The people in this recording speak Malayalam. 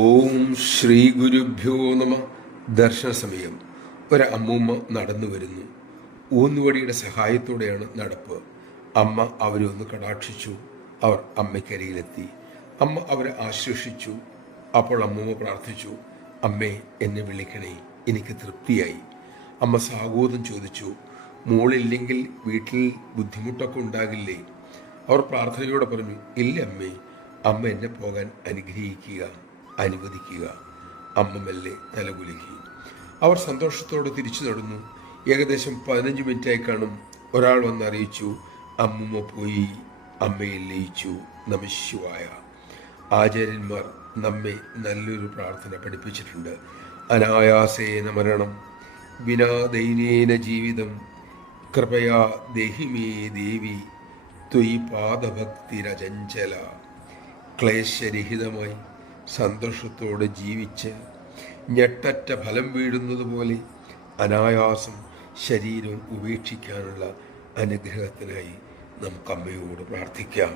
ഓം ശ്രീ ഗുരുഭ്യോ നമ. ദർശന സമയം. ഒരമ്മൂമ്മ നടന്നു വരുന്നു. ഊന്നുവടിയുടെ സഹായത്തോടെയാണ് നടപ്പ്. അമ്മ അവരെ ഒന്ന് കടാക്ഷിച്ചു. അവർ അമ്മയ്ക്കരികിലെത്തി. അമ്മ അവരെ ആശ്ലേഷിച്ചു. അപ്പോൾ അമ്മൂമ്മ പ്രാർത്ഥിച്ചു, അമ്മേ, എന്നെ വിളിക്കണേ, എനിക്ക് തൃപ്തിയായി. അമ്മ സാഗോദം ചോദിച്ചു, മോളില്ലെങ്കിൽ വീട്ടിൽ ബുദ്ധിമുട്ടൊക്കെ ഉണ്ടാകില്ലേ? അവർ പ്രാർത്ഥനയോടെ പറഞ്ഞു, ഇല്ല അമ്മേ, അമ്മ എന്നെ പോകാൻ അനുവദിക്കുക. അമ്മ മെല്ലെ തലകുലുക്കി. അവർ സന്തോഷത്തോടെ തിരിച്ചു നടന്നു. ഏകദേശം 15 മിനിറ്റായി കാണും. ഒരാൾ വന്ന് അറിയിച്ചു, അമ്മുമ്മ പോയി. അമ്മയെ ലയിച്ചു. നമഃശിവായ. ആചാര്യന്മാർ നമ്മെ നല്ലൊരു പ്രാർത്ഥന പഠിപ്പിച്ചിട്ടുണ്ട്. അനായാസേന മരണം, വിനാ ദൈനേന ജീവിതം, കൃപയാ ദേഹിമേ ദേവി, ത്വയി പാദഭക്തിരചഞ്ചല. ക്ലേശരഹിതമായി സന്തോഷത്തോടെ ജീവിച്ച് ഞെട്ടറ്റ ഫലം വീഴുന്നത് പോലെ അനായാസം ശരീരം ഉപേക്ഷിക്കാനുള്ള അനുഗ്രഹത്തിനായി നമുക്ക് അമ്മയോട് പ്രാർത്ഥിക്കാം.